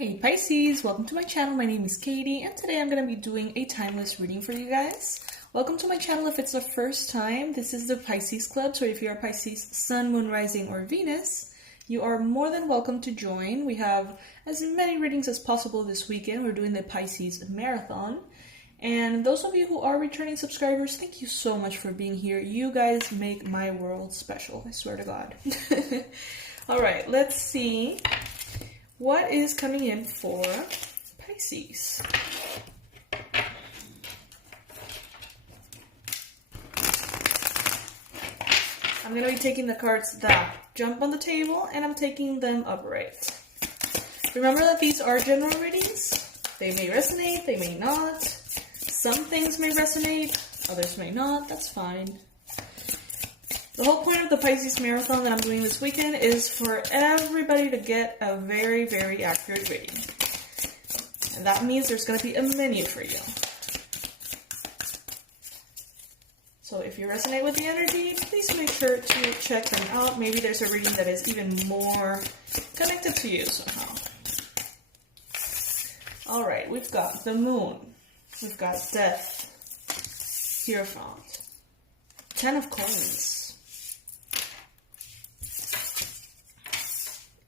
Hey Pisces, welcome to my channel. My name is Katie and today I'm going to be doing a timeless reading for you guys. Welcome to my channel if it's the first time. This is the Pisces Club, so if you're a Pisces Sun, Moon, Rising, or Venus, you are more than welcome to join. We have as many readings as possible this weekend. We're doing the Pisces Marathon. And those of you who are returning subscribers, thank you so much for being here. You guys make my world special, I swear to God. Alright, let's see what is coming in for Pisces. I'm going to be taking the cards that jump on the table and I'm taking them upright. Remember that these are general readings. They may resonate, they may not. Some things may resonate, others may not. That's fine. The whole point of the Pisces Marathon that I'm doing this weekend is for everybody to get a very, very accurate reading. And that means there's going to be a menu for you. So if you resonate with the energy, please make sure to check them out. Maybe there's a reading that is even more connected to you somehow. Alright, we've got the Moon. We've got Death. Hierophant. 10 of Coins.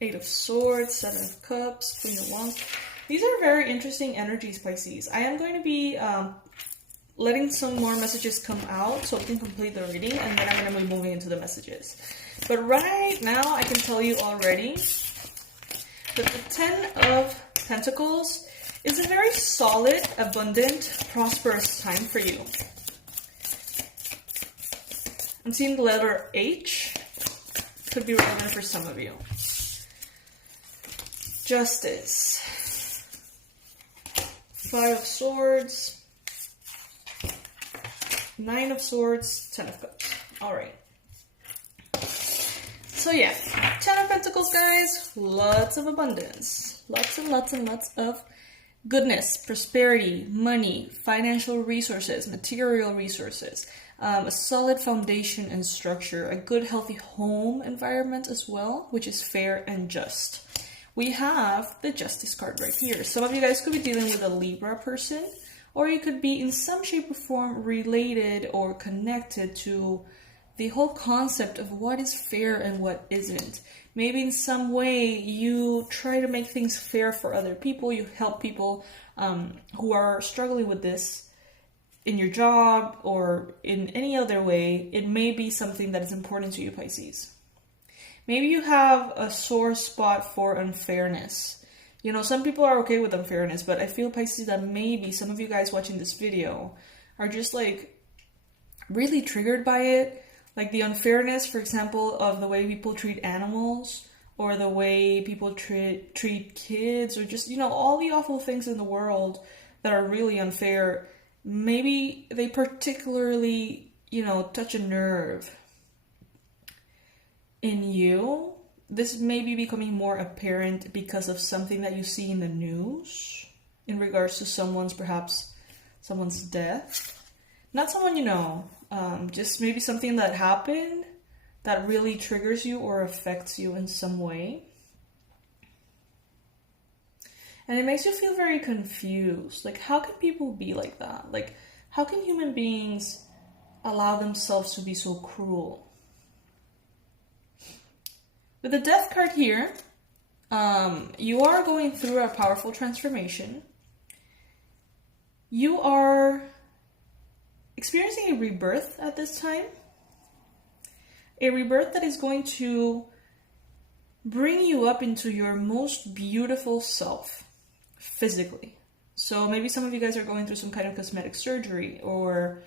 8 of Swords, 7 of Cups, Queen of Wands. These are very interesting energies, Pisces. I am going to be letting some more messages come out so I can complete the reading, and then I'm going to be moving into the messages. But right now, I can tell you already that the 10 of Pentacles is a very solid, abundant, prosperous time for you. I'm seeing the letter H. Could be relevant for some of you. Justice. 5 of Swords. 9 of Swords. 10 of Cups. Alright. So yeah, 10 of Pentacles, guys. Lots of abundance. Lots and lots and lots of goodness, prosperity, money, financial resources, material resources. A solid foundation and structure. A good, healthy home environment as well, which is fair and just. We have the Justice card right here. Some of you guys could be dealing with a Libra person, or you could be in some shape or form related or connected to the whole concept of what is fair and what isn't. Maybe in some way you try to make things fair for other people. You help people who are struggling with this in your job or in any other way. It may be something that is important to you, Pisces. Maybe you have a sore spot for unfairness. You know, some people are okay with unfairness, but I feel, Pisces, that maybe some of you guys watching this video are just like really triggered by it. Like the unfairness, for example, of the way people treat animals or the way people treat kids or just, you know, all the awful things in the world that are really unfair. Maybe they particularly, you know, touch a nerve in you. This may be becoming more apparent because of something that you see in the news in regards to perhaps someone's death. Not someone you know, just maybe something that happened that really triggers you or affects you in some way. And it makes you feel very confused. Like, how can people be like that? Like, how can human beings allow themselves to be so cruel? With the Death card here, you are going through a powerful transformation. You are experiencing a rebirth at this time. A rebirth that is going to bring you up into your most beautiful self, physically. So maybe some of you guys are going through some kind of cosmetic surgery or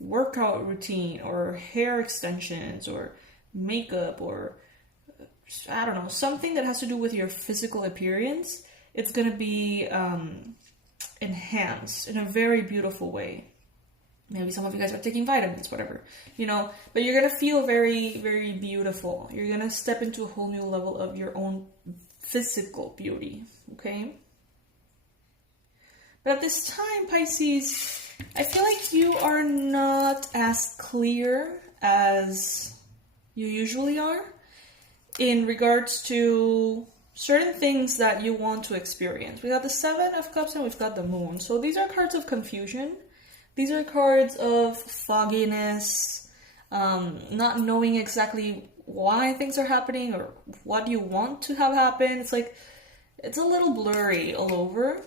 workout routine or hair extensions or makeup or I don't know, something that has to do with your physical appearance. It's going to be enhanced in a very beautiful way. Maybe some of you guys are taking vitamins, whatever, you know, but you're going to feel very, very beautiful. You're going to step into a whole new level of your own physical beauty, okay? But at this time, Pisces, I feel like you are not as clear as you usually are in regards to certain things that you want to experience. We got the Seven of Cups and we've got the Moon. So these are cards of confusion. These are cards of fogginess, not knowing exactly why things are happening or what you want to have happen. It's like, it's a little blurry all over.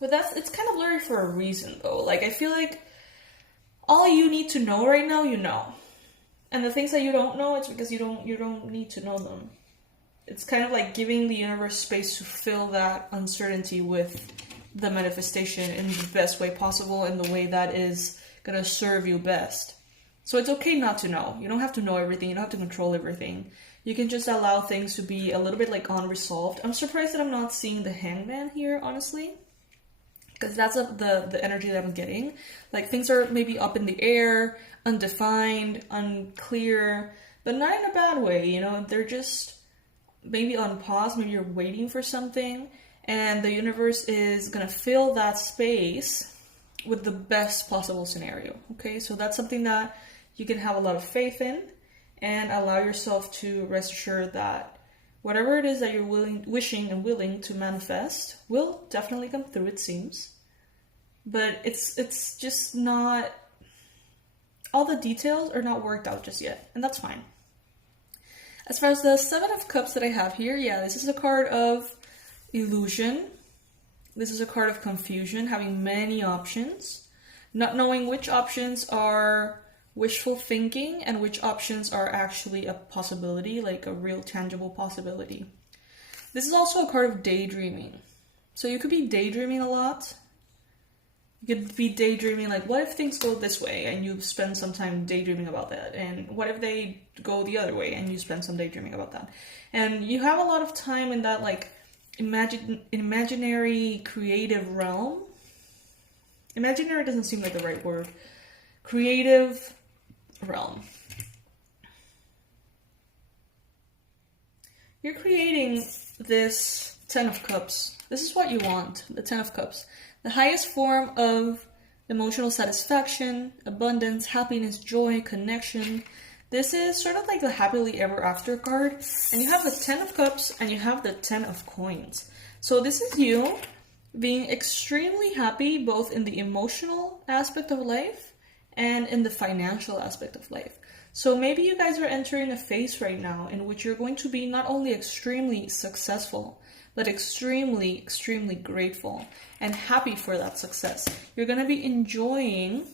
But it's kind of blurry for a reason though. Like, I feel like all you need to know right now, you know. And the things that you don't know, it's because you don't need to know them. It's kind of like giving the universe space to fill that uncertainty with the manifestation in the best way possible, in the way that is gonna serve you best. So it's okay not to know. You don't have to know everything. You don't have to control everything. You can just allow things to be a little bit like unresolved. I'm surprised that I'm not seeing the Hangman here, honestly. Because that's the energy that I'm getting. Like, things are maybe up in the air, undefined, unclear, but not in a bad way, you know? They're just maybe on pause, maybe you're waiting for something, and the universe is gonna fill that space with the best possible scenario, okay? So that's something that you can have a lot of faith in, and allow yourself to rest assured that whatever it is that you're wishing and willing to manifest will definitely come through, it seems. But it's just not, all the details are not worked out just yet, and that's fine. As far as the Seven of Cups that I have here, yeah, this is a card of illusion. This is a card of confusion, having many options, not knowing which options are wishful thinking and which options are actually a possibility, like a real tangible possibility. This is also a card of daydreaming. So you could be daydreaming a lot. You could be daydreaming like, what if things go this way? And you spend some time daydreaming about that. And what if they go the other way? And you spend some daydreaming about that. And you have a lot of time in that like imaginary creative realm. Imaginary doesn't seem like the right word. Creative realm. You're creating this Ten of Cups. This is what you want, the Ten of Cups. The highest form of emotional satisfaction, abundance, happiness, joy, connection. This is sort of like the happily ever after card. And you have the Ten of Cups and you have the Ten of Coins. So this is you being extremely happy both in the emotional aspect of life and in the financial aspect of life. So maybe you guys are entering a phase right now in which you're going to be not only extremely successful, but extremely, extremely grateful and happy for that success. You're going to be enjoying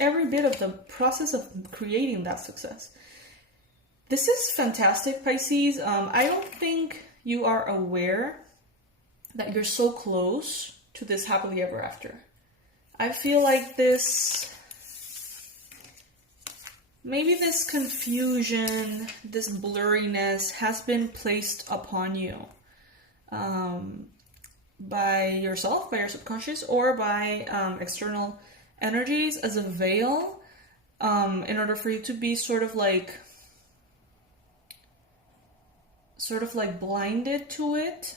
every bit of the process of creating that success. This is fantastic, Pisces. I don't think you are aware that you're so close to this happily ever after. I feel like maybe this confusion, this blurriness has been placed upon you by yourself, by your subconscious, or by external energies as a veil in order for you to be sort of like blinded to it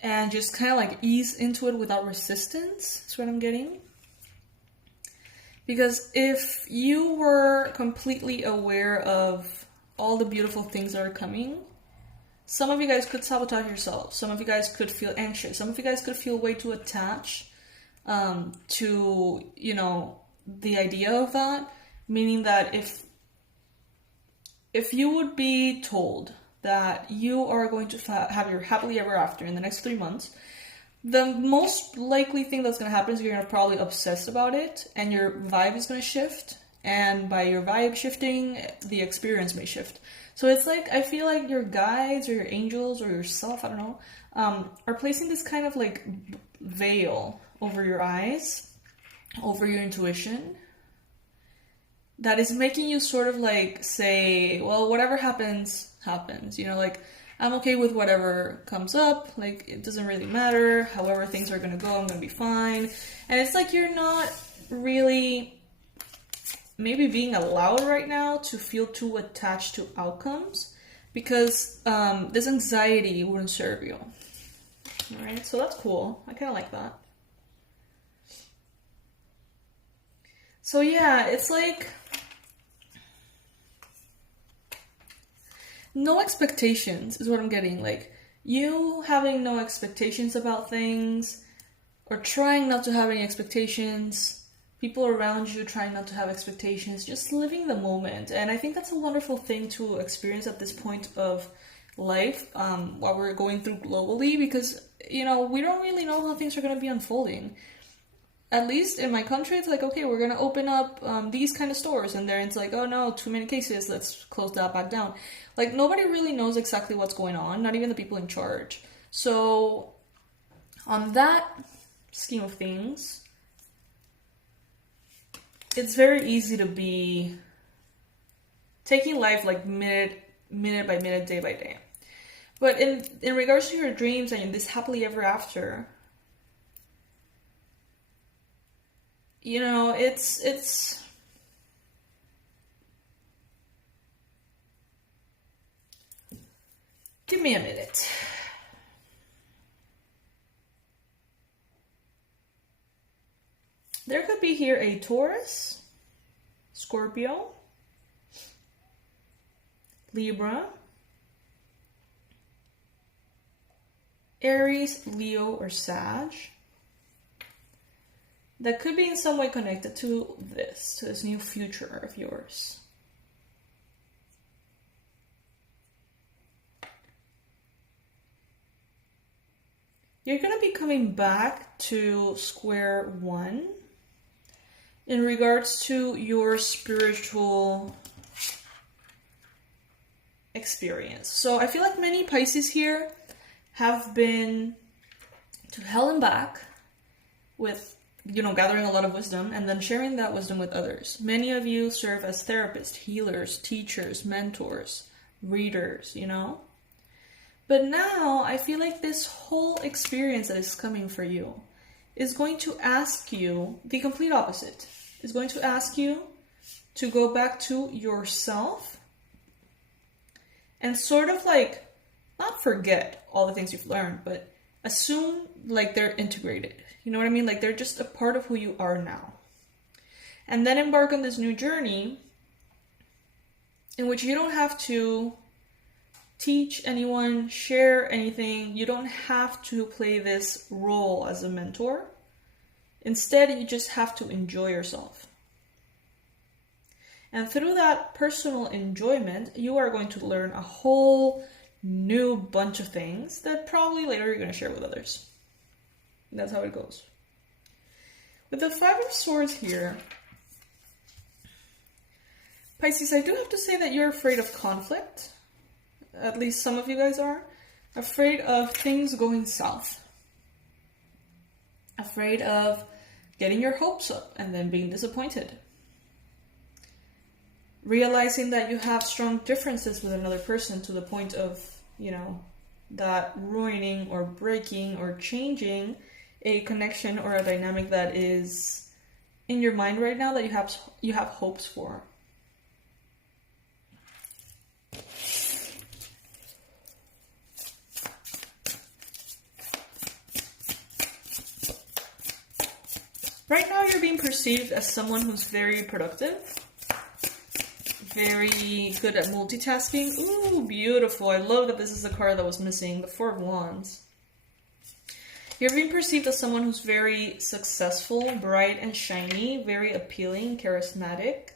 and just kind of like ease into it without resistance. That's what I'm getting. Because if you were completely aware of all the beautiful things that are coming, some of you guys could sabotage yourselves. Some of you guys could feel anxious. Some of you guys could feel way too attached to, you know, the idea of that. Meaning that if you would be told that you are going to have your happily ever after in the next 3 months, the most likely thing that's going to happen is you're going to probably obsess about it and your vibe is going to shift. And by your vibe shifting, the experience may shift. So it's like, I feel like your guides or your angels or yourself, I don't know, are placing this kind of like veil over your eyes, over your intuition, that is making you sort of like say, well, whatever happens, happens. You know, like, I'm okay with whatever comes up. Like, it doesn't really matter. However things are going to go, I'm going to be fine. And it's like you're not really maybe being allowed right now to feel too attached to outcomes because this anxiety wouldn't serve you. All right, so that's cool. I kind of like that. So yeah, it's like no expectations is what I'm getting. Like, you having no expectations about things, or trying not to have any expectations, people around you trying not to have expectations, just living the moment. And I think that's a wonderful thing to experience at this point of life, while we're going through globally, because, you know, we don't really know how things are going to be unfolding. At least in my country, it's like, okay, we're going to open up these kind of stores, and then it's like, oh no, too many cases, let's close that back down. Like, nobody really knows exactly what's going on, not even the people in charge. So on that scheme of things, it's very easy to be taking life like minute by minute, day by day. But in regards to your dreams and this happily ever after, you know, it's give me a minute. There could be here a Taurus, Scorpio, Libra, Aries, Leo, or Sag. That could be in some way connected to this new future of yours. You're going to be coming back to square one in regards to your spiritual experience. So I feel like many Pisces here have been to hell and back with, you know, gathering a lot of wisdom and then sharing that wisdom with others. Many of you serve as therapists, healers, teachers, mentors, readers, you know? But now I feel like this whole experience that is coming for you is going to ask you the complete opposite. It's going to ask you to go back to yourself and sort of like, not forget all the things you've learned, but assume like they're integrated. You know what I mean? Like they're just a part of who you are now. And then embark on this new journey in which you don't have to teach anyone, share anything. You don't have to play this role as a mentor. Instead, you just have to enjoy yourself. And through that personal enjoyment, you are going to learn a whole new bunch of things that probably later you're going to share with others. And that's how it goes. With the Five of Swords here, Pisces, I do have to say that you're afraid of conflict. At least some of you guys are. Afraid of things going south. Afraid of getting your hopes up and then being disappointed. Realizing that you have strong differences with another person to the point of, you know, that ruining or breaking or changing a connection or a dynamic that is in your mind right now that you have hopes for. Right now you're being perceived as someone who's very productive, very good at multitasking. Ooh, beautiful. I love that this is the card that was missing, the Four of Wands. You're being perceived as someone who's very successful, bright and shiny, very appealing, charismatic,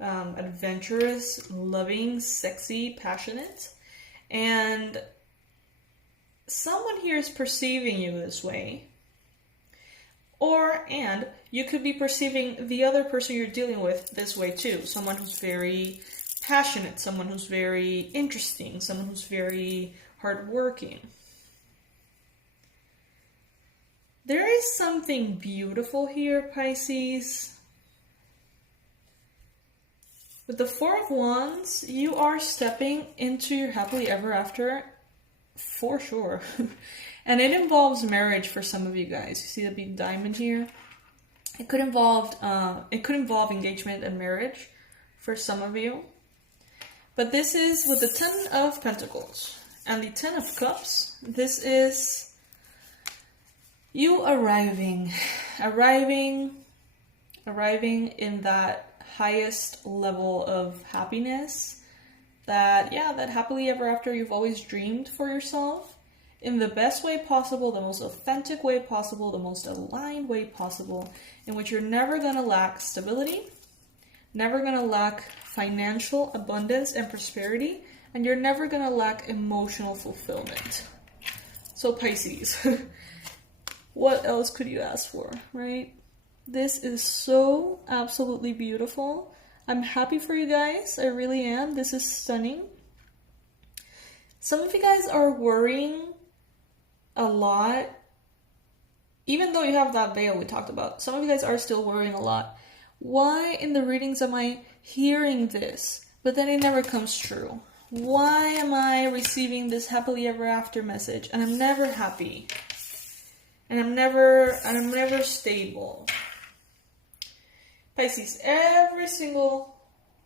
adventurous, loving, sexy, passionate. And someone here is perceiving you this way. And you could be perceiving the other person you're dealing with this way too. Someone who's very passionate, someone who's very interesting, someone who's very hardworking. There is something beautiful here, Pisces. With the Four of Wands, you are stepping into your happily ever after for sure. And it involves marriage for some of you guys. You see the big diamond here? It could involve engagement and marriage for some of you. But this is with the Ten of Pentacles and the Ten of Cups. This is you arriving arriving in that highest level of happiness, that happily ever after you've always dreamed for yourself, in the best way possible, the most authentic way possible, the most aligned way possible, in which you're never gonna lack stability, never gonna lack financial abundance and prosperity, and you're never gonna lack emotional fulfillment. So Pisces, what else could you ask for, right? This is so absolutely beautiful. I'm happy for you guys. I really am. This is stunning. Some of you guys are worrying a lot. Even though you have that veil we talked about, some of you guys are still worrying a lot. Why in the readings am I hearing this, but then it never comes true? Why am I receiving this happily ever after message and I'm never happy? And I'm never stable. Pisces, every single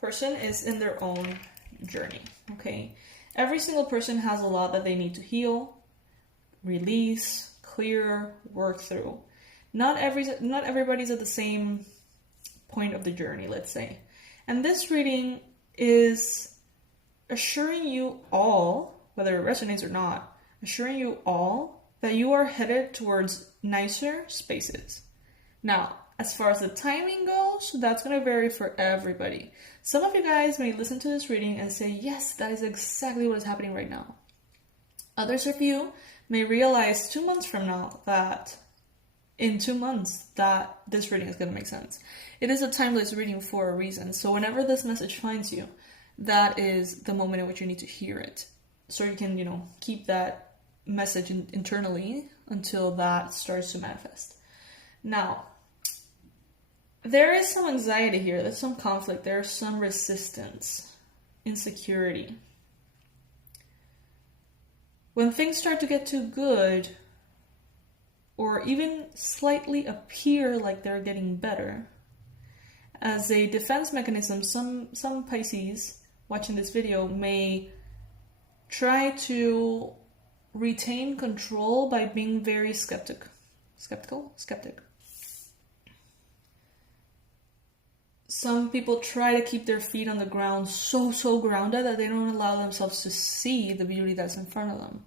person is in their own journey, okay? Every single person has a lot that they need to heal, release, clear, work through. Not everybody's at the same point of the journey, let's say. And this reading is assuring you all, whether it resonates or not, assuring you all that you are headed towards nicer spaces. Now, as far as the timing goes, that's going to vary for everybody. Some of you guys may listen to this reading and say, yes, that is exactly what is happening right now. Others of you may realize 2 months from now that in 2 months that this reading is going to make sense. It is a timeless reading for a reason. So whenever this message finds you, that is the moment in which you need to hear it. So you can, keep that message internally until that starts to manifest. Now, there is some anxiety here, there's some conflict, there's some resistance, insecurity. When things start to get too good, or even slightly appear like they're getting better, as a defense mechanism, some Pisces watching this video may try to retain control by being very skeptic. Some people try to keep their feet on the ground so grounded that they don't allow themselves to see the beauty that's in front of them.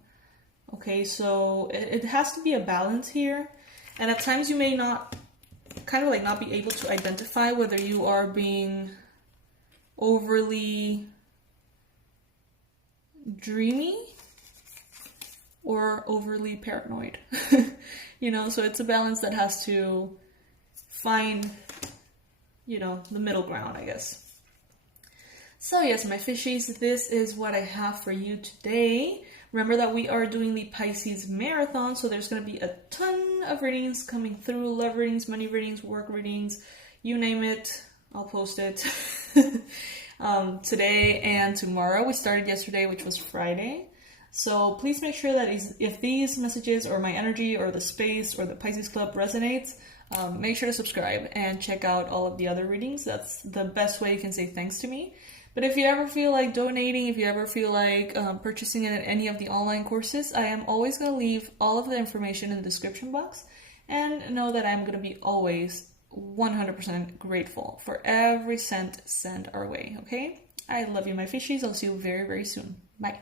Okay, so it has to be a balance here. And at times you may not be able to identify whether you are being overly dreamy or overly paranoid. So it's a balance that has to find the middle ground, I guess. So yes, my fishies, this is what I have for you today. Remember that we are doing the Pisces Marathon, so there's going to be a ton of readings coming through. Love readings, money readings, work readings, you name it, I'll post it. Today and tomorrow. We started yesterday, which was Friday. So please make sure that if these messages or my energy or the space or the Pisces Club resonates, make sure to subscribe and check out all of the other readings. That's the best way you can say thanks to me. But if you ever feel like donating, if you ever feel like purchasing any of the online courses, I am always going to leave all of the information in the description box. And know that I'm going to be always 100% grateful for every cent sent our way, okay? I love you, my fishies. I'll see you very, very soon. Bye.